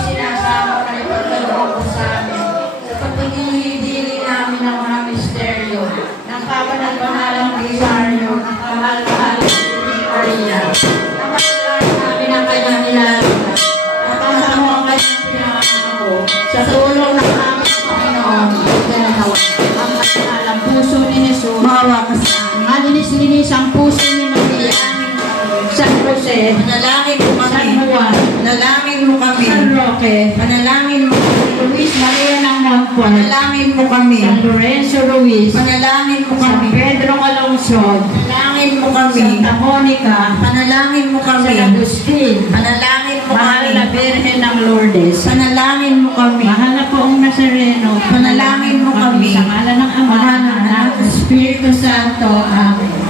sinasama na ipagkaloob ko sa amin. Sa pagpinihili namin ng mga misteryo, ng kabanal-banalang Rosario, ng kamahal-mahalang Maria, napatulan namin ang kanyang nilalagay. Napasamo ang kanyang pinangako sa tulong ng aming Panginoon, Ganawa. Ang kanyang puso ni Jesus, mawa ka sa amin. Ang linis-linis ang puso ni Maria, San Jose, panalangin mo kami. San Juan, panalangin mo kami. San Roque, panalangin mo kami. Luis Maria ng Montfort, panalangin mo kami. San Lorenzo Ruiz, panalangin mo kami. San Pedro Calungsod, panalangin mo kami. Santa Monica, panalangin mo kami. San Agustin, panalangin mo kami. Mahal na Birhen ng Lourdes, panalangin mo kami. Mahal na Poong Nazareno, panalangin mo kami. Sa ngalan ng Ama, ng Anak, ng Espiritu Santo. Amen.